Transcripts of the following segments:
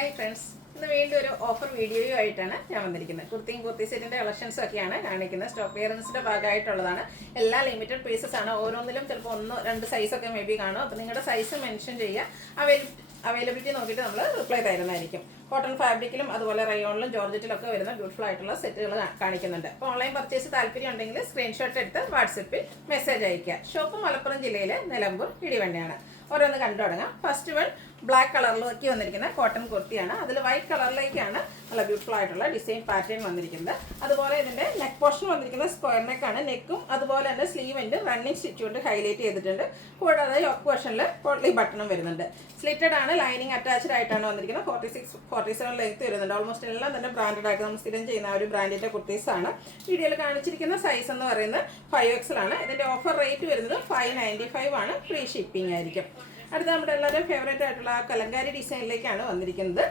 Hi friends, ഇന്ന് വീണ്ടും ഒരു ഓഫർ വീഡിയോയുമായിട്ടാണ് ഞാൻ വന്നിരിക്കുന്നത്. കുർത്തി സെറ്റിൻ്റെ കളക്ഷൻസ് ഒക്കെയാണ് കാണിക്കുന്നത്. സ്റ്റോക്ക് ക്ലിയറൻസിൻ്റെ ഭാഗമായിട്ടുള്ളതാണ്. എല്ലാ ലിമിറ്റഡ് പീസസ് ആണ്. ഓരോന്നിലും ചിലപ്പോൾ 1-2 സൈസൊക്കെ മേ ബി കാണും. അപ്പോൾ നിങ്ങളുടെ സൈസ് മെൻഷൻ ചെയ്യുക. അവൈലബിലിറ്റി നോക്കിയിട്ട് നമ്മൾ റിപ്ലൈ തരുന്നതായിരിക്കും. കോട്ടൺ ഫാബ്രിക്കിലും അതുപോലെ റയോണിലും ജോർജറ്റിലൊക്കെ വരുന്ന ബ്യൂട്ടിഫുൾ ആയിട്ടുള്ള സെറ്റുകൾ കാണിക്കുന്നുണ്ട്. അപ്പോൾ ഓൺലൈൻ പർച്ചേസ് താല്പര്യം ഉണ്ടെങ്കിൽ സ്ക്രീൻഷോട്ട് എടുത്ത് വാട്സപ്പിൽ മെസ്സേജ് അയയ്ക്കുക. ഷോപ്പ് മലപ്പുറം ജില്ലയിലെ നിലമ്പൂർ ഇടിവണ്ടിയാണ്. ഓരോന്ന് കണ്ടു തുടങ്ങാം. ഫസ്റ്റ് വൺ ബ്ലാക്ക് കളറിലേക്ക് വന്നിരിക്കുന്ന കോട്ടൺ കുർത്തിയാണ്. അതിൽ വൈറ്റ് കളറിലേക്കാണ് നല്ല ബ്യൂട്ടിഫുൾ ആയിട്ടുള്ള ഡിസൈൻ പാറ്റേൺ വന്നിരിക്കുന്നത്. അതുപോലെ ഇതിൻ്റെ നെക്ക് പോർഷൻ വന്നിരിക്കുന്നത് സ്ക്വയർ നെക്കാണ്. നെക്കും അതുപോലെ തന്നെ സ്ലീവിൻ്റെ റണ്ണിങ് സ്റ്റിച്ച് കൊണ്ട് ഹൈലൈറ്റ് ചെയ്തിട്ടുണ്ട്. കൂടാതെ യോക്ക് പോർഷനിൽ പോട്ട്ലി ബട്ടണും വരുന്നുണ്ട്. സ്ലിറ്റഡ് ആണ്. ലൈനിങ് അറ്റാച്ച്ഡ് ആയിട്ടാണ് വന്നിരിക്കുന്നത്. 46-47 ലെങ്ത് വരുന്നുണ്ട്. ഓൾമോസ്റ്റ് എല്ലാം തന്നെ ബ്രാൻഡഡ് ആയിട്ട് നമ്മൾ സ്ഥിരം ചെയ്യുന്ന ഒരു ബ്രാൻഡിൻ്റെ കുർത്തീസാണ്. വീഡിയോയിൽ കാണിച്ചിരിക്കുന്ന സൈസ് എന്ന് പറയുന്നത് 5XL ആണ്. ഇതിൻ്റെ ഓഫർ റേറ്റ് വരുന്നത് 595 ആണ്. ഫ്രീ ഷിപ്പിംഗ് ആയിരിക്കും. അടുത്ത നമ്മുടെ എല്ലാവരും ഫേവറേറ്റ് ആയിട്ടുള്ള കലങ്കാരി ഡിസൈനിലേക്കാണ് വന്നിരിക്കുന്നത്.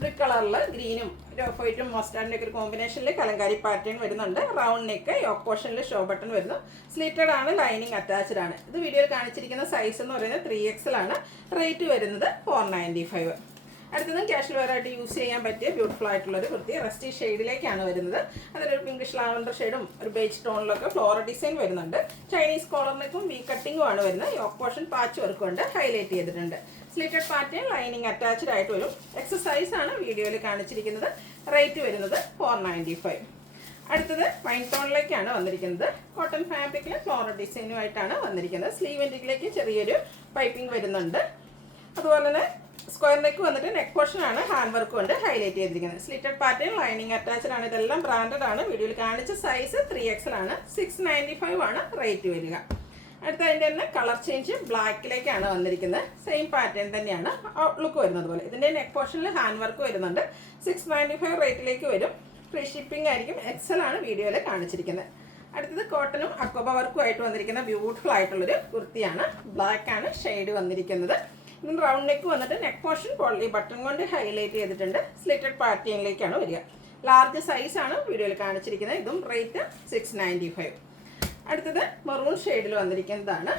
ബ്രിക്ക് കളറിൽ ഗ്രീനും ഓഫ് വൈറ്റും മസ്റ്റാർഡിൻ്റെ ഒക്കെ ഒരു കോമ്പിനേഷനിൽ കലങ്കാരി പാറ്റേൺ വരുന്നുണ്ട്. റൗണ്ട് നെക്ക്, യോക്ക് പോർഷനിൽ ഷോ ബട്ടൺ വരുന്നു. സ്ലിറ്റഡ് ആണ്. ലൈനിങ് അറ്റാച്ച്ഡ് ആണ്. ഇത് വീഡിയോയിൽ കാണിച്ചിരിക്കുന്ന സൈസ് എന്ന് പറയുന്നത് 3XL ആണ്. റേറ്റ് വരുന്നത് 495. അടുത്തതും ക്യാഷ്വൽ വെയർ ആയിട്ട് യൂസ് ചെയ്യാൻ പറ്റിയ ബ്യൂട്ടിഫുൾ ആയിട്ടുള്ളൊരു കുർത്തി റസ്റ്റി ഷെയ്ഡിലേക്കാണ് വരുന്നത്. അതിലൊരു പിങ്കിഷ് ലാവൻഡർ ഷെയ്ഡും ഒരു ബേജ് ടോണിലൊക്കെ ഫ്ലോറൽ ഡിസൈൻ വരുന്നുണ്ട്. ചൈനീസ് കോളറിനേക്കും വി കട്ടിങ്ങും ആണ് വരുന്നത്. യോക്ക് പോർഷൻ പാച്ച് വർക്ക് കൊണ്ട് ഹൈലൈറ്റ് ചെയ്തിട്ടുണ്ട്. സ്ലിറ്റഡ് പാറ്റേൺ, ലൈനിങ് അറ്റാച്ച്ഡ് ആയിട്ട് വരും. എക്സസൈസ് ആണ് വീഡിയോയിൽ കാണിച്ചിരിക്കുന്നത്. റേറ്റ് വരുന്നത് 495. അടുത്തത് വൈൻ ടോണിലേക്കാണ് വന്നിരിക്കുന്നത്. കോട്ടൺ ഫാബ്രിക്കിൽ ഫ്ലോറൽ ഡിസൈനുമായിട്ടാണ് വന്നിരിക്കുന്നത്. സ്ലീവ് എൻഡിലേക്ക് ചെറിയൊരു പൈപ്പിംഗ് വരുന്നുണ്ട്. അതുപോലെ തന്നെ സ്ക്വയർ നെക്ക് വന്നിട്ട് നെക്ക് പോർഷൻ ആണ് ഹാൻഡ് വർക്ക് കൊണ്ട് ഹൈലൈറ്റ് ചെയ്തിരിക്കുന്നത്. സ്ലിറ്റഡ് പാറ്റേൺ, ലൈനിങ് അറ്റാച്ച്ഡ് ആണ്. ഇതെല്ലാം ബ്രാൻഡഡ് ആണ്. വീഡിയോയിൽ കാണിച്ച സൈസ് 3XL ആണ്. 695 ആണ് റേറ്റ് വരിക. അടുത്ത അതിൻ്റെ തന്നെ കളർ ചേഞ്ച് ബ്ലാക്കിലേക്കാണ് വന്നിരിക്കുന്നത്. സെയിം പാറ്റേൺ തന്നെയാണ് ഔട്ട്ലുക്ക് വരുന്നത് പോലെ. ഇതിൻ്റെ നെക്ക് പോർഷനിൽ ഹാൻഡ് വർക്ക് വരുന്നുണ്ട്. 695 റേറ്റിലേക്ക് വരും. ഫ്രീ ഷിപ്പിംഗ് ആയിരിക്കും. XL ആണ് വീഡിയോയിൽ കാണിച്ചിരിക്കുന്നത്. അടുത്തത് കോട്ടണും അക്കോബ വർക്കും ആയിട്ട് വന്നിരിക്കുന്ന ബ്യൂട്ടിഫുൾ ആയിട്ടുള്ളൊരു കുർത്തിയാണ്. ബ്ലാക്ക് ആണ് ഷെയ്ഡ് വന്നിരിക്കുന്നത്. ഇതിന് റൗണ്ട് നെക്ക് വന്നിട്ട് നെക്ക് പോർഷൻ പോട്ട്ലി ബട്ടൺ കൊണ്ട് ഹൈലൈറ്റ് ചെയ്തിട്ടുണ്ട്. സ്ലിറ്റഡ് പാറ്റേണിലേക്കാണ് വരിക. ലാർജ് സൈസാണ് വീഡിയോയിൽ കാണിച്ചിരിക്കുന്നത്. ഇതും റേറ്റ് 695. അടുത്തത് മെറൂൺ ഷെയ്ഡിൽ വന്നിരിക്കുന്നതാണ്.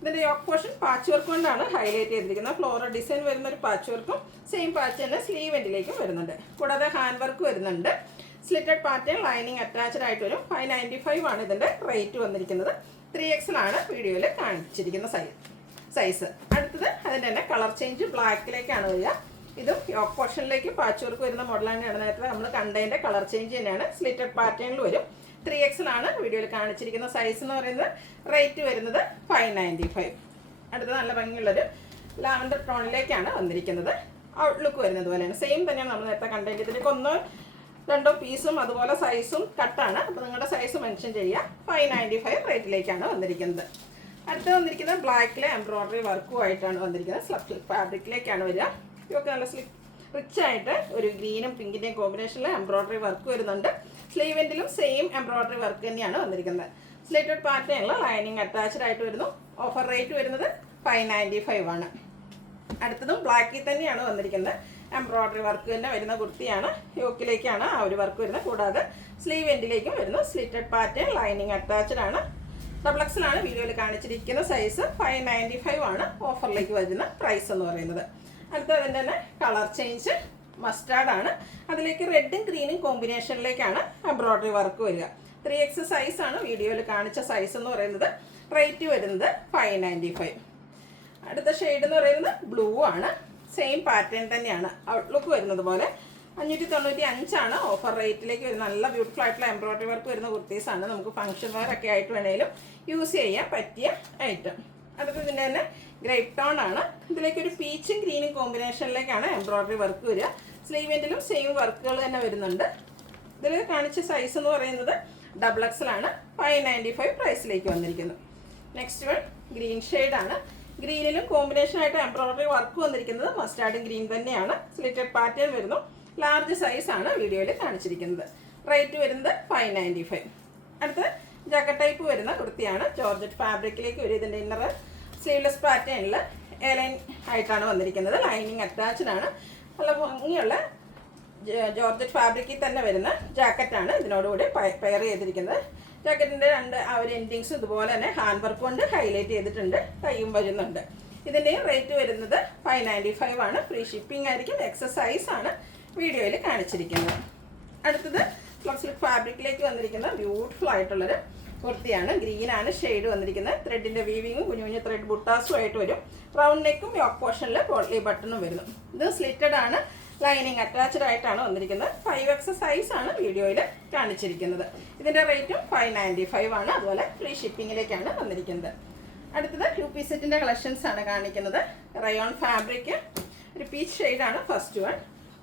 ഇതിൻ്റെ യോക്ക് പോർഷൻ പാച്ച് വർക്ക് കൊണ്ടാണ് ഹൈലൈറ്റ് ചെയ്തിരിക്കുന്നത്. ഫ്ലോറൽ ഡിസൈൻ വരുന്ന ഒരു പാച്ച് വർക്കും സെയിം പാച്ച് തന്നെ സ്ലീവ് എൻഡിലേക്കും വരുന്നുണ്ട്. കൂടാതെ ഹാൻഡ് വർക്ക് വരുന്നുണ്ട്. സ്ലിറ്റഡ് പാറ്റേൺ, ലൈനിങ് അറ്റാച്ച്ഡ് ആയിട്ട് വരും. 595 ആണ് ഇതിൻ്റെ റേറ്റ് വന്നിരിക്കുന്നത്. 3XL ആണ് വീഡിയോയിൽ കാണിച്ചിരിക്കുന്ന സൈസ്. അടുത്തത് അതിൻ്റെ തന്നെ കളർ ചേഞ്ച് ബ്ലാക്കിലേക്കാണ് വരിക. ഇതും യോക്ക് പോർഷനിലേക്ക് പാച്ച് വർക്ക് വരുന്ന മോഡൽ തന്നെയാണ്. നേരത്തെ നമ്മൾ കണ്ടതിൻ്റെ കളർ ചേഞ്ച് തന്നെയാണ്. സ്ലിറ്റഡ് പാറ്റേണിൽ വരും. 3XL ആണ് വീഡിയോയിൽ കാണിച്ചിരിക്കുന്ന സൈസ് എന്ന് പറയുന്നത്. റേറ്റ് വരുന്നത് 595. അടുത്തത് നല്ല ഭംഗിയുള്ളൊരു ലാവൻഡർ ടോണിലേക്കാണ് വന്നിരിക്കുന്നത്. ഔട്ട്ലുക്ക് വരുന്നത് പോലെയാണ്. സെയിം തന്നെയാണ് നമ്മൾ നേരത്തെ കണ്ടതിൻ്റെ. ഇതിലേക്ക് 1-2 പീസും അതുപോലെ സൈസും കട്ടാണ്. അപ്പോൾ നിങ്ങളുടെ സൈസ് മെൻഷൻ ചെയ്യുക. 595 റേറ്റിലേക്കാണ് വന്നിരിക്കുന്നത്. അടുത്ത് വന്നിരിക്കുന്നത് ബ്ലാക്കിലെ എംബ്രോയ്ഡറി വർക്കുമായിട്ടാണ് വന്നിരിക്കുന്നത്. സ്ലബ് ഫാബ്രിക്കിലേക്കാണ് വരിക. ഇതൊക്കെ നല്ല റിച്ച് ആയിട്ട് ഒരു ഗ്രീനും പിങ്കിൻ്റെയും കോമ്പിനേഷനിൽ എംബ്രോയ്ഡറി വർക്ക് വരുന്നുണ്ട്. സ്ലീവെൻറ്റിലും സെയിം എംബ്രോയ്ഡറി വർക്ക് തന്നെയാണ് വന്നിരിക്കുന്നത്. സ്ലിറ്റഡ് പാറ്റേണിൽ ലൈനിങ് അറ്റാച്ച്ഡ് ആയിട്ട് വരുന്നു. ഓഫർ റേറ്റ് വരുന്നത് 595 ആണ്. അടുത്തതും ബ്ലാക്കിൽ തന്നെയാണ് വന്നിരിക്കുന്നത്. എംബ്രോയ്ഡറി വർക്ക് തന്നെ വരുന്ന കുർത്തിയാണ്. യോക്കിലേക്കാണ് ആ ഒരു വർക്ക് വരുന്നത്. കൂടാതെ സ്ലീവ് എൻഡിലേക്കും വരുന്നു. സ്ലിറ്റഡ് പാറ്റേൺ, ലൈനിങ് അറ്റാച്ച്ഡ് ആണ്. XL ആണ് വീഡിയോയിൽ കാണിച്ചിരിക്കുന്ന സൈസ്. 595 ആണ് ഓഫറിലേക്ക് വരുന്ന പ്രൈസ് എന്ന് പറയുന്നത്. അടുത്ത അതിൻ്റെ തന്നെ കളർ ചേഞ്ച് മസ്റ്റാർഡ് ആണ്. അതിലേക്ക് റെഡും ഗ്രീനും കോമ്പിനേഷനിലേക്കാണ് എംബ്രോയ്ഡറി വർക്ക് വരിക. 3X സൈസ് ആണ് വീഡിയോയിൽ കാണിച്ച സൈസ് എന്ന് പറയുന്നത്. റേറ്റ് വരുന്നത് 595. അടുത്ത ഷെയ്ഡ് എന്ന് പറയുന്നത് ബ്ലൂ ആണ്. സെയിം പാറ്റേൺ തന്നെയാണ് ഔട്ട്ലുക്ക് വരുന്നത് പോലെ. 595 ആണ് ഓഫർ റേറ്റിലേക്ക് വരുന്നത്. നല്ല ബ്യൂട്ടിഫുൾ ആയിട്ടുള്ള എംബ്രോയ്ഡറി വർക്ക് വരുന്ന കുർത്തീസാണ്. നമുക്ക് ഫംഗ്ഷൻ വെയർ ഒക്കെ ആയിട്ട് വേണമെങ്കിലും യൂസ് ചെയ്യാൻ പറ്റിയ ഐറ്റം. അടുത്തത് ഇതിൻ്റെ തന്നെ ഗ്രേപ്പ് ടോൺ ആണ്. ഇതിലേക്ക് ഒരു പീച്ചും ഗ്രീനും കോമ്പിനേഷനിലേക്കാണ് എംബ്രോയ്ഡറി വർക്ക് വരിക. സ്ലീവെൻറ്റിലും സെയിം വർക്കുകൾ തന്നെ വരുന്നുണ്ട്. ഇതിൽ കാണിച്ച സൈസ് എന്ന് പറയുന്നത് XL ആണ്. 595 പ്രൈസിലേക്ക് വന്നിരിക്കുന്നു. നെക്സ്റ്റ് വൺ ഗ്രീൻ ഷെയ്ഡാണ്. ഗ്രീനിലും കോമ്പിനേഷനായിട്ട് എംബ്രോയ്ഡറി വർക്ക് വന്നിരിക്കുന്നത് മസ്റ്റാർഡ് ഗ്രീൻ തന്നെയാണ്. സ്ലിറ്റഡ് പാറ്റേൺ വരുന്നു. ലാർജ് സൈസാണ് വീഡിയോയിൽ കാണിച്ചിരിക്കുന്നത്. റേറ്റ് വരുന്നത് 595. അടുത്ത് ജാക്കറ്റ് ടൈപ്പ് വരുന്ന കുർത്തിയാണ്. ജോർജറ്റ് ഫാബ്രിക്കിലേക്ക് വരും. ഇതിൻ്റെ ഇന്നർ സ്ലീവ്ലെസ് പാറ്റേണിൽ എലൈൻ ആയിട്ടാണ് വന്നിരിക്കുന്നത്. ലൈനിങ് അറ്റാച്ച്ഡ് ആണ്. നല്ല ഭംഗിയുള്ള ജോർജറ്റ് ഫാബ്രിക്കിൽ തന്നെ വരുന്ന ജാക്കറ്റാണ് ഇതിനോടുകൂടി പെയർ ചെയ്തിരിക്കുന്നത്. ജാക്കറ്റിൻ്റെ ആ ഒരു എൻഡിങ്സ് ഇതുപോലെ തന്നെ ഹാൻഡ് വർക്ക് കൊണ്ട് ഹൈലൈറ്റ് ചെയ്തിട്ടുണ്ട്. കൈയും വരുന്നുണ്ട്. ഇതിൻ്റെയും റേറ്റ് വരുന്നത് 595 ആണ്. ഫ്രീ ഷിപ്പിംഗ് ആയിരിക്കും. എക്സസൈസ് ആണ് വീഡിയോയിൽ കാണിച്ചിരിക്കുന്നത്. അടുത്തത് ഫ്ലക്സ് സിൽക്ക് ഫാബ്രിക്കിലേക്ക് വന്നിരിക്കുന്ന ബ്യൂട്ടിഫുൾ ആയിട്ടുള്ളൊരു കുർത്തിയാണ്. ഗ്രീനാണ് ഷെയ്ഡ് വന്നിരിക്കുന്നത്. ത്രെഡിൻ്റെ വീവിങ്ങും കുഞ്ഞു കുഞ്ഞു ത്രെഡ് ബുട്ടാസും ആയിട്ട് വരും. റൗണ്ട് നെക്കും യോക്ക് പോർഷനിൽ പോളി ബട്ടണും വരുന്നു. ഇത് സ്ലിറ്റഡ് ആണ്. ലൈനിങ് അറ്റാച്ച്ഡ് ആയിട്ടാണ് വന്നിരിക്കുന്നത്. 5X സൈസ് ആണ് വീഡിയോയിൽ കാണിച്ചിരിക്കുന്നത്. ഇതിൻ്റെ റേറ്റും 595 ആണ്. അതുപോലെ ഫ്രീ ഷിപ്പിങ്ങിലേക്കാണ് വന്നിരിക്കുന്നത്. അടുത്തത് 2 പീസ് സെറ്റിൻ്റെ കളക്ഷൻസ് ആണ് കാണിക്കുന്നത്. റയോൺ ഫാബ്രിക് ഒരു പീച്ച് ഷെയ്ഡാണ് ഫസ്റ്റ് വൺ.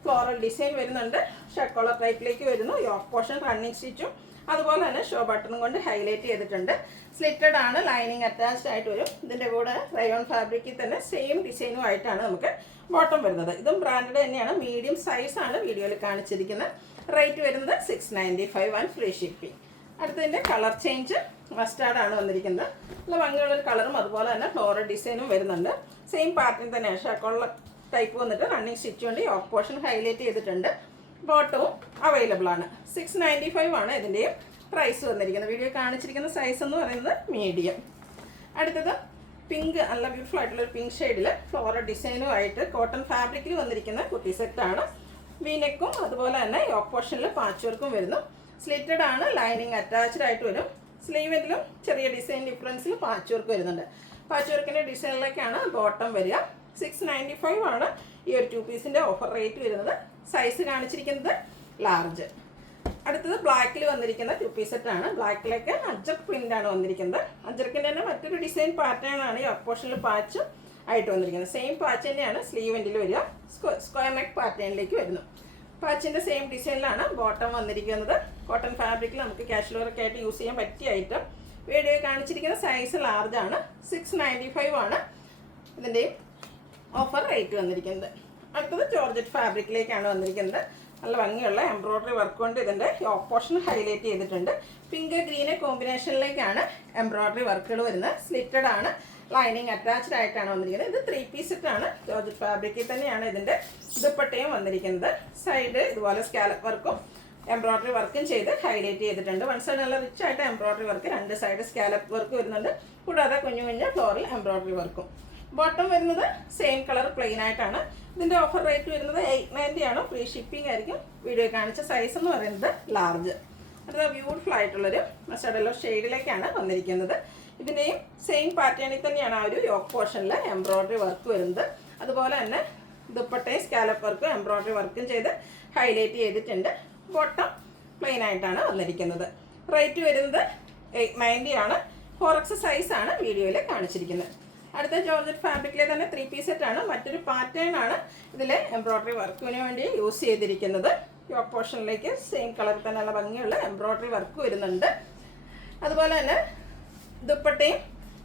ഫ്ലോറൽ ഡിസൈൻ വരുന്നുണ്ട്. ഷർട്ട് കോളർ ടൈപ്പിലേക്ക് വരുന്നു. യോക്ക് പോർഷൻ റണ്ണിങ് സ്റ്റിച്ചും അതുപോലെ തന്നെ ഷോ ബട്ടണും കൊണ്ട് ഹൈലൈറ്റ് ചെയ്തിട്ടുണ്ട്. സ്ലിറ്റഡ് ആണ്. ലൈനിങ് അറ്റാച്ച്ഡ് ആയിട്ട് വരും. ഇതിൻ്റെ കൂടെ റയോൺ ഫാബ്രിക്കിൽ തന്നെ സെയിം ഡിസൈനും ആയിട്ടാണ് നമുക്ക് ബോട്ടം വരുന്നത്. ഇതും ബ്രാൻഡഡ് തന്നെയാണ്. മീഡിയം സൈസ് ആണ് വീഡിയോയിൽ കാണിച്ചിരിക്കുന്നത്. റേറ്റ് വരുന്നത് 695 ആൻഡ് ഫ്രീ ഷിപ്പിംഗ്. അടുത്തതിൻ്റെ കളർ ചേഞ്ച് മസ്റ്റാർഡ് ആണ് വന്നിരിക്കുന്നത്. നല്ല ഭംഗിയുള്ളൊരു കളറും അതുപോലെ തന്നെ ഫ്ലോറൽ ഡിസൈനും വരുന്നുണ്ട്. സെയിം പാറ്റേൺ തന്നെയാണ്. ഷർട്ടുള്ള ടൈപ്പ് വന്നിട്ട് റണ്ണിങ് സ്റ്റിച്ച് കൊണ്ട് യോക്ക് പോർഷൻ ഹൈലൈറ്റ് ചെയ്തിട്ടുണ്ട്. ബോട്ടവും അവൈലബിൾ ആണ്. 695 ആണ് ഇതിൻ്റെയും പ്രൈസ് വന്നിരിക്കുന്നത്. വീഡിയോ കാണിച്ചിരിക്കുന്ന സൈസ് എന്ന് പറയുന്നത് മീഡിയം. അടുത്തത് പിങ്ക്, നല്ല ബ്യൂട്ടിഫുൾ ആയിട്ടുള്ള പിങ്ക് ഷെയ്ഡിൽ ഫ്ലോറൽ ഡിസൈനും ആയിട്ട് കോട്ടൺ ഫാബ്രിക്കിൽ വന്നിരിക്കുന്ന കുർത്തി സെറ്റാണ്. വീനെക്കും അതുപോലെ തന്നെ യോക്ക് പോർഷനിൽ പാച്ച് വർക്കും വരുന്നു. സ്ലിറ്റഡ് ആണ്. ലൈനിങ് അറ്റാച്ച്ഡ് ആയിട്ട് വരും. സ്ലീവിലും ചെറിയ ഡിസൈൻ ഡിഫറൻസിൽ പാച്ച് വർക്ക് വരുന്നുണ്ട്. പാച്ച് വർക്കിൻ്റെ ഡിസൈനിലേക്കാണ് ബോട്ടം വരിക. 695 ആണ് ഈ ഒരു 2 പീസിൻ്റെ ഓഫർ റേറ്റ് വരുന്നത്. സൈസ് കാണിച്ചിരിക്കുന്നത് ലാർജ്. അടുത്തത് ബ്ലാക്കിൽ വന്നിരിക്കുന്ന 2 പീസ് സെറ്റാണ്. ബ്ലാക്കിലേക്ക് അജർക്ക് പ്രിൻ്റ് ആണ് വന്നിരിക്കുന്നത്. അജർക്കിൻ്റെ തന്നെ മറ്റൊരു ഡിസൈൻ പാറ്റേൺ ആണ് ഈ യോക്ക് പോർഷനിൽ പാച്ചും ആയിട്ട് വന്നിരിക്കുന്നത്. സെയിം പാച്ച് തന്നെയാണ് സ്ലീവ് എൻഡിൽ വരിക. സ്ക്വയർ നെക്ക് പാറ്റേണിലേക്ക് വരുന്നു. പാച്ചിൻ്റെ സെയിം ഡിസൈനിലാണ് ബോട്ടം വന്നിരിക്കുന്നത്. കോട്ടൺ ഫാബ്രിക്കിൽ നമുക്ക് കാഷ്വൽ വർക്ക് ആയിട്ട് യൂസ് ചെയ്യാൻ പറ്റിയ ഐറ്റം. വീഡിയോ കാണിച്ചിരിക്കുന്ന സൈസ് ലാർജ് ആണ്. 695 ആണ് ഇതിൻ്റെയും ഓഫർ റേറ്റ് വന്നിരിക്കുന്നത്. അടുത്തത് ജോർജറ്റ് ഫാബ്രിക്കിലേക്കാണ് വന്നിരിക്കുന്നത്. നല്ല ഭംഗിയുള്ള എംബ്രോയ്ഡറി വർക്ക് കൊണ്ട് ഇതിൻ്റെ യോക്ക് പോർഷൻ ഹൈലൈറ്റ് ചെയ്തിട്ടുണ്ട്. പിങ്ക് ഗ്രീന് കോമ്പിനേഷനിലേക്കാണ് എംബ്രോയ്ഡറി വർക്കുകൾ വരുന്നത്. സ്ലിറ്റഡ് ആണ്. ലൈനിങ് അറ്റാച്ച്ഡ് ആയിട്ടാണ് വന്നിരിക്കുന്നത്. ഇത് 3 പീസ് സെറ്റാണ്. ജോർജറ്റ് ഫാബ്രിക്കിൽ തന്നെയാണ് ഇതിൻ്റെ ദുപ്പട്ടയും വന്നിരിക്കുന്നത്. സൈഡ് ഇതുപോലെ സ്കാലപ്പ് വർക്കും എംബ്രോയ്ഡറി വർക്കും ചെയ്ത് ഹൈലൈറ്റ് ചെയ്തിട്ടുണ്ട്. വൺ സൈഡ് നല്ല റിച്ച് ആയിട്ട് എംബ്രോയ്ഡറി വർക്ക്, രണ്ട് സൈഡ് സ്കാലപ്പ് വർക്ക് വരുന്നുണ്ട്. കൂടാതെ കുഞ്ഞു കുഞ്ഞു ഫ്ലോറിൽ എംബ്രോയ്ഡറി വർക്കും. ബോട്ടം വരുന്നത് സെയിം കളർ പ്ലെയിൻ ആയിട്ടാണ്. ഇതിൻ്റെ ഓഫർ റേറ്റ് വരുന്നത് 890 ആണ്. ഫ്രീ ഷിപ്പിംഗ് ആയിരിക്കും. വീഡിയോ കാണിച്ച സൈസ് എന്ന് പറയുന്നത് ലാർജ്. അത് ബ്യൂട്ടിഫുൾ ആയിട്ടുള്ളൊരു മസ്റ്റർഡ് യെല്ലോ ഷെയ്ഡിലേക്കാണ് വന്നിരിക്കുന്നത്. ഇതിൻ്റെയും സെയിം പാറ്റേണിൽ തന്നെയാണ് ആ ഒരു യോക്ക് പോർഷനിൽ എംബ്രോയ്ഡറി വർക്ക് വരുന്നത്. അതുപോലെ തന്നെ ദുപ്പട്ടയും സ്കാലപ്പ് വർക്കും എംബ്രോയ്ഡറി വർക്കും ചെയ്ത് ഹൈലൈറ്റ് ചെയ്തിട്ടുണ്ട്. ബോട്ടം പ്ലെയിൻ ആയിട്ടാണ് വന്നിരിക്കുന്നത്. റേറ്റ് വരുന്നത് 890 ആണ്. 4X സൈസ് ആണ് വീഡിയോയിൽ കാണിച്ചിരിക്കുന്നത്. അടുത്ത ജോർജറ്റ് ഫാബ്രിക്കിലെ തന്നെ 3 പീസ് സെറ്റാണ്. മറ്റൊരു പാറ്റേൺ ആണ് ഇതിൽ എംബ്രോയ്ഡറി വർക്കിന് വേണ്ടി യൂസ് ചെയ്തിരിക്കുന്നത്. യോക്ക് പോർഷനിലേക്ക് സെയിം കളറിൽ തന്നെ നല്ല ഭംഗിയുള്ള എംബ്രോയ്ഡറി വർക്ക് വരുന്നുണ്ട്. അതുപോലെ തന്നെ ദുപ്പട്ടയും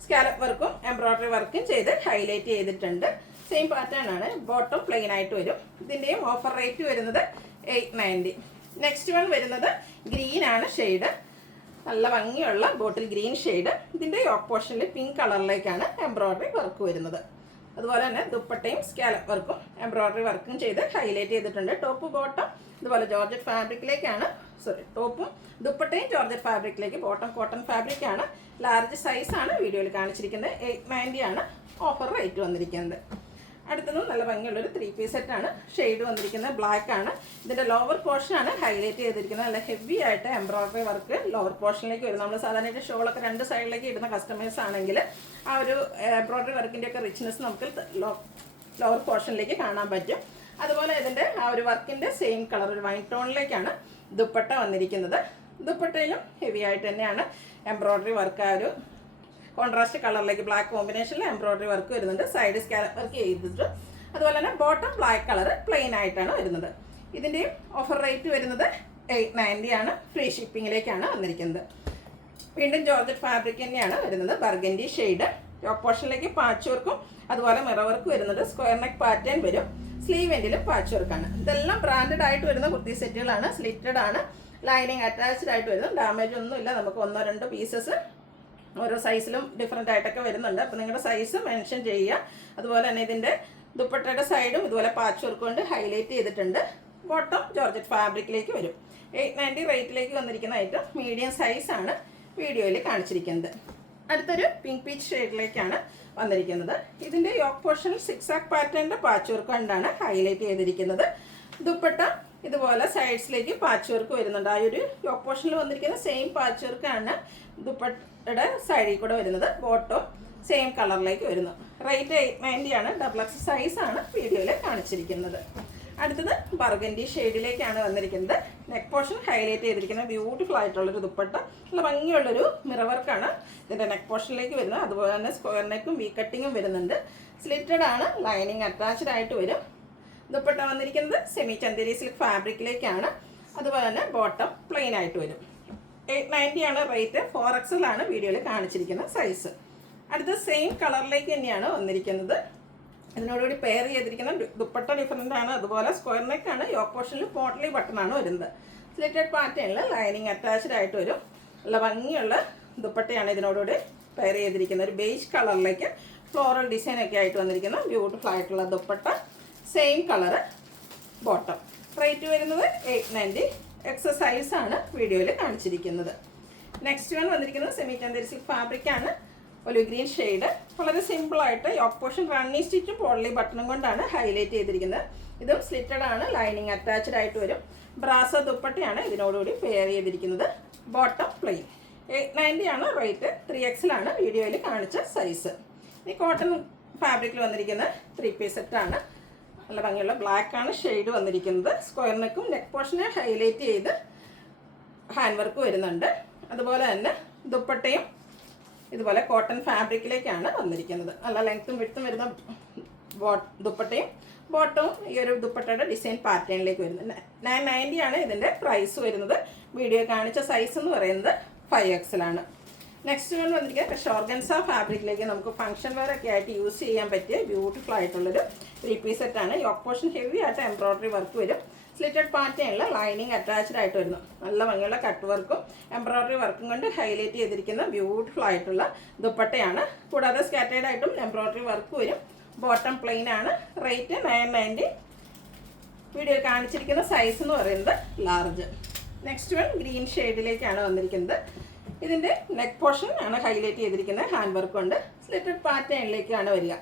സ്കാലപ്പ് വർക്കും എംബ്രോയ്ഡറി വർക്കും ചെയ്ത് ഹൈലൈറ്റ് ചെയ്തിട്ടുണ്ട്. സെയിം പാറ്റേൺ ആണ്. ബോട്ടം പ്ലെയിൻ ആയിട്ട് വരും. ഇതിൻ്റെയും ഓഫർ റേറ്റ് വരുന്നത് 890. നെക്സ്റ്റ് വൺ വരുന്നത് ഗ്രീൻ ആണ് ഷെയ്ഡ്. നല്ല ഭംഗിയുള്ള ബോട്ടിൽ ഗ്രീൻ ഷെയ്ഡ്. ഇതിൻ്റെ യോക്ക് പോർഷനിൽ പിങ്ക് കളറിലേക്കാണ് എംബ്രോയ്ഡറി വർക്ക് വരുന്നത്. അതുപോലെ തന്നെ ദുപ്പട്ടയും സ്കാലപ്പ് വർക്കും എംബ്രോയ്ഡറി വർക്കും ചെയ്ത് ഹൈലൈറ്റ് ചെയ്തിട്ടുണ്ട്. ടോപ്പ് ബോട്ടം ഇതുപോലെ ജോർജറ്റ് ഫാബ്രിക്കിലേക്കാണ്. ടോപ്പും ദുപ്പട്ടയും ജോർജറ്റ് ഫാബ്രിക്കിലേക്ക്. ബോട്ടം കോട്ടൺ ഫാബ്രിക്കാണ്. ലാർജ് സൈസാണ് വീഡിയോയിൽ കാണിച്ചിരിക്കുന്നത്. 890 ആണ് ഓഫർ റേറ്റ് വന്നിരിക്കുന്നത്. അടുത്തതും നല്ല ഭംഗിയുള്ളൊരു 3 പീസ് സെറ്റാണ്. ഷെയ്ഡ് വന്നിരിക്കുന്നത് ബ്ലാക്ക് ആണ്. ഇതിൻ്റെ ലോവർ പോർഷനാണ് ഹൈലൈറ്റ് ചെയ്തിരിക്കുന്നത്. നല്ല ഹെവി ആയിട്ട് എംബ്രോയ്ഡറി വർക്ക് ലോവർ പോർഷനിലേക്ക് വരും. നമ്മൾ സാധാരണയായിട്ട് ഷോളൊക്കെ 2 സൈഡിലേക്ക് ഇടുന്ന കസ്റ്റമേഴ്സ് ആണെങ്കിൽ ആ ഒരു എംബ്രോയ്ഡറി വർക്കിൻ്റെ ഒക്കെ റിച്ച്നെസ് നമുക്ക് ലോവർ പോർഷനിലേക്ക് കാണാൻ പറ്റും. അതുപോലെ ഇതിൻ്റെ ആ ഒരു വർക്കിൻ്റെ സെയിം കളർ ഒരു വൈറ്റ് ടോണിലേക്കാണ് ദുപ്പട്ട വന്നിരിക്കുന്നത്. ദുപ്പട്ടയിലും ഹെവി ആയിട്ട് തന്നെയാണ് എംബ്രോയ്ഡറി വർക്ക്. ആ ഒരു കോൺട്രാസ്റ്റ് കളറിലേക്ക് ബ്ലാക്ക് കോമ്പിനേഷനിൽ എംബ്രോയ്ഡറി വർക്ക് വരുന്നുണ്ട്. സൈഡ് സ്കാലപ്പ് വർക്ക് ചെയ്തിട്ട് അതുപോലെ തന്നെ ബോട്ടം ബ്ലാക്ക് കളർ പ്ലെയിൻ ആയിട്ടാണ് വരുന്നത്. ഇതിൻ്റെയും ഓഫർ റേറ്റ് വരുന്നത് 890 ആണ്. ഫ്രീ ഷിപ്പിങ്ങിലേക്കാണ് വന്നിരിക്കുന്നത്. വീണ്ടും ജോർജറ്റ് ഫാബ്രിക് തന്നെയാണ് വരുന്നത്. Burgundy shade. യോക്ക് പോർഷനിലേക്ക് പാച്ച് വർക്കും അതുപോലെ മിറർ വർക്ക് വരുന്നുണ്ട്. സ്ക്വയർ നെക്ക് പാറ്റേൺ വരും. സ്ലീവ് എൻഡിലും പാച്ച് വർക്കാണ്. ഇതെല്ലാം ബ്രാൻഡഡ് ആയിട്ട് വരുന്ന കുർത്തി സെറ്റുകളാണ്. സ്ലിറ്റഡ് ആണ്. ലൈനിങ് അറ്റാച്ച്ഡ് ആയിട്ട് വരുന്നു. ഡാമേജ് ഒന്നുമില്ല. നമുക്ക് 1-2 പീസസ് ഓരോ സൈസിലും ഡിഫറെൻ്റ് ആയിട്ടൊക്കെ വരുന്നുണ്ട്. അപ്പോൾ നിങ്ങളുടെ സൈസ് മെൻഷൻ ചെയ്യുക. അതുപോലെ തന്നെ ഇതിൻ്റെ ദുപ്പട്ടയുടെ സൈഡും ഇതുപോലെ പാച്ച് വർക്ക് കൊണ്ട് ഹൈലൈറ്റ് ചെയ്തിട്ടുണ്ട്. ബോട്ടം ജോർജറ്റ് ഫാബ്രിക്കിലേക്ക് വരും. 890 റേറ്റിലേക്ക് വന്നിരിക്കുന്ന ഐറ്റം മീഡിയം സൈസാണ് വീഡിയോയിൽ കാണിച്ചിരിക്കുന്നത്. അടുത്തൊരു പിങ്ക് പീച്ച് ഷെയ്ഡിലേക്കാണ് വന്നിരിക്കുന്നത്. ഇതിൻ്റെ യോക്ക് പോർഷനിൽ സിക്സാക് പാറ്റേണിൻ്റെ പാച്ച് വർക്ക് കൊണ്ടാണ് ഹൈലൈറ്റ് ചെയ്തിരിക്കുന്നത്. ദുപ്പട്ട ഇതുപോലെ സൈഡ്സിലേക്ക് പാച്ച് വർക്ക് വരുന്നുണ്ട്. ആ ഒരു യോക്ക് പോർഷനിൽ വന്നിരിക്കുന്ന സെയിം പാച്ച് വർക്കാണ് ദുപ്പട്ടയുടെ സൈഡിൽ കൂടെ വരുന്നത്. ബോട്ടം സെയിം കളറിലേക്ക് വരുന്നു. റേറ്റ് 890 ആണ്. XXL സൈസാണ് വീഡിയോയിൽ കാണിച്ചിരിക്കുന്നത്. അടുത്തത് ബർഗൻഡി ഷെയ്ഡിലേക്കാണ് വന്നിരിക്കുന്നത്. നെക്ക് പോർഷൻ ഹൈലൈറ്റ് ചെയ്തിരിക്കുന്നത് ബ്യൂട്ടിഫുൾ ആയിട്ടുള്ളൊരു ദുപ്പട്ട, നല്ല ഭംഗിയുള്ളൊരു മിറർ വർക്കാണ് ഇതിൻ്റെ നെക്ക് പോർഷനിലേക്ക് വരുന്നത്. അതുപോലെ തന്നെ സ്ക്വയർ നെക്കും വി കട്ടിങ്ങും വരുന്നുണ്ട്. സ്ലിറ്റഡ് ആണ്, ലൈനിങ് അറ്റാച്ച്ഡ് ആയിട്ട് വരും. ദുപ്പട്ട വന്നിരിക്കുന്നത് സെമി ചന്ദേരി സിൽക്ക് ഫാബ്രിക്കിലേക്കാണ്. അതുപോലെ തന്നെ ബോട്ടം പ്ലെയിൻ ആയിട്ട് വരും. 890 ആണ് റേറ്റ്. 4XL ആണ് വീഡിയോയിൽ കാണിച്ചിരിക്കുന്ന സൈസ്. അടുത്ത സെയിം കളറിലേക്ക് തന്നെയാണ് വന്നിരിക്കുന്നത്. ഇതിനോടുകൂടി പെയർ ചെയ്തിരിക്കുന്ന ദുപ്പട്ട ഡിഫറൻ്റ് ആണ്. അതുപോലെ സ്ക്വയർ നെക്കാണ്. യോക്ക് പോർഷനിൽ പോട്ട്ലി ബട്ടണാണ് വരുന്നത്. സ്ലിറ്റഡ് പാറ്റേണിൽ ലൈനിങ് അറ്റാച്ച്ഡ് ആയിട്ട് വരും. നല്ല ഭംഗിയുള്ള ദുപ്പട്ടയാണ് ഇതിനോടുകൂടി പെയർ ചെയ്തിരിക്കുന്നത്. ഒരു ബേജ് കളറിലേക്ക് ഫ്ലോറൽ ഡിസൈനൊക്കെ ആയിട്ട് വന്നിരിക്കുന്ന ബ്യൂട്ടിഫുൾ ആയിട്ടുള്ള dupatta, same colour bottom. Rate വരുന്നത് 890. XXL സൈസാണ് വീഡിയോയിൽ കാണിച്ചിരിക്കുന്നത്. നെക്സ്റ്റ് വൺ വന്നിരിക്കുന്നത് സെമി ചന്ദേരി സിൽക്ക് ഫാബ്രിക്കാണ്. Olive green shade. വളരെ സിമ്പിളായിട്ട് യോക്ക് പോർഷൻ റണ്ണി സ്റ്റിച്ചും പോട്ട്ലി ബട്ടണും കൊണ്ടാണ് ഹൈലൈറ്റ് ചെയ്തിരിക്കുന്നത്. ഇതും സ്ലിറ്റഡ് ആണ്, ലൈനിങ് അറ്റാച്ച്ഡ് ആയിട്ട് വരും. ബ്രാസ ദുപ്പട്ടയാണ് ഇതിനോടുകൂടി പെയർ ചെയ്തിരിക്കുന്നത്. Bottom plain. 890 ആണ് റേറ്റ്. 3XL ആണ് വീഡിയോയിൽ കാണിച്ച സൈസ്. ഈ കോട്ടൺ ഫാബ്രിക്കിൽ വന്നിരിക്കുന്ന 3 പീസ് സെറ്റാണ്. നല്ല ഭംഗിയുള്ള ബ്ലാക്കാണ് ഷെയ്ഡ് വന്നിരിക്കുന്നത്. സ്ക്വയർ നെക്കും നെക്ക് പോർഷനെ ഹൈലൈറ്റ് ചെയ്ത് ഹാൻഡ് വർക്ക് വരുന്നുണ്ട്. അതുപോലെ തന്നെ ദുപ്പട്ടയും ഇതുപോലെ കോട്ടൺ ഫാബ്രിക്കിലേക്കാണ് വന്നിരിക്കുന്നത്. നല്ല ലെങ്ത്തും വിഡ്ത്തും വരുന്ന ദുപ്പട്ടയും ബോട്ടവും ഈ ഒരു ദുപ്പട്ടയുടെ ഡിസൈൻ പാറ്റേണിലേക്ക് വരുന്നത്. 990 ആണ് ഇതിൻ്റെ പ്രൈസ് വരുന്നത്. വീഡിയോ കാണിച്ച സൈസ് എന്ന് പറയുന്നത് 5XL ആണ്. നെക്സ്റ്റ് വൺ വന്നിരിക്കുന്നത് ഷോർഗൻസ ഫാബ്രിക്കിലേക്ക് നമുക്ക് ഫംഗ്ഷൻ വെയർ ഒക്കെ ആയിട്ട് യൂസ് ചെയ്യാൻ പറ്റിയ ബ്യൂട്ടിഫുൾ ആയിട്ടുള്ളൊരു 3 പീസ് സെറ്റാണ്. യോക്ക് പോർഷൻ ഹെവി ആയിട്ട് എംബ്രോയ്ഡറി വർക്ക് വരും. സ്ലിറ്റഡ് പാറ്റേണിൽ ലൈനിങ് അറ്റാച്ച്ഡ് ആയിട്ട് വരുന്നു. നല്ല ഭംഗിയുള്ള കട്ട് വർക്കും എംബ്രോയ്ഡറി വർക്കും കൊണ്ട് ഹൈലൈറ്റ് ചെയ്തിരിക്കുന്ന ബ്യൂട്ടിഫുൾ ആയിട്ടുള്ള ദുപ്പട്ടയാണ്. കൂടാതെ സ്കാറ്റേഡ് ആയിട്ടും എംബ്രോയ്ഡറി വർക്ക് വരും. ബോട്ടം പ്ലെയിൻ ആണ്. റേറ്റ് 990. വീഡിയോ കാണിച്ചിരിക്കുന്ന സൈസ് എന്ന് പറയുന്നത് ലാർജ്. നെക്സ്റ്റ് വൺ ഗ്രീൻ ഷെയ്ഡിലേക്കാണ് വന്നിരിക്കുന്നത്. ഇതിൻ്റെ നെക്ക് പോർഷൻ ആണ് ഹൈലൈറ്റ് ചെയ്തിരിക്കുന്നത്. ഹാൻഡ് വർക്ക് കൊണ്ട് സ്ലിറ്റഡ് പാറ്റേണിലേക്കാണ് വരിക.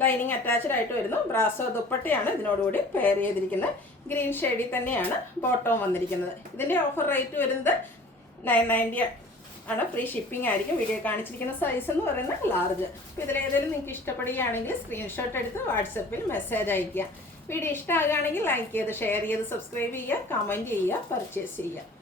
ലൈനിങ് അറ്റാച്ച്ഡ് ആയിട്ട് വരുന്നു. ബ്രാസോ ദുപ്പട്ടയാണ് ഇതിനോടുകൂടി പെയർ ചെയ്തിരിക്കുന്നത്. ഗ്രീൻ ഷെയ്ഡിൽ തന്നെയാണ് ബോട്ടവും വന്നിരിക്കുന്നത്. ഇതിൻ്റെ ഓഫർ റേറ്റ് വരുന്നത് 990 ആണ്. ഫ്രീ ഷിപ്പിംഗ് ആയിരിക്കും. വീഡിയോ കാണിച്ചിരിക്കുന്ന സൈസ് എന്ന് പറയുന്നത് ലാർജ്. അപ്പോൾ ഇതിലേതെങ്കിലും നിങ്ങൾക്ക് ഇഷ്ടപ്പെടുകയാണെങ്കിൽ സ്ക്രീൻഷോട്ട് എടുത്ത് വാട്സപ്പിൽ മെസ്സേജ് അയയ്ക്കുക. വീഡിയോ ഇഷ്ടമാകുകയാണെങ്കിൽ ലൈക്ക് ചെയ്ത് ഷെയർ ചെയ്ത് സബ്സ്ക്രൈബ് ചെയ്യുക, കമൻറ്റ് ചെയ്യുക, പർച്ചേസ് ചെയ്യുക.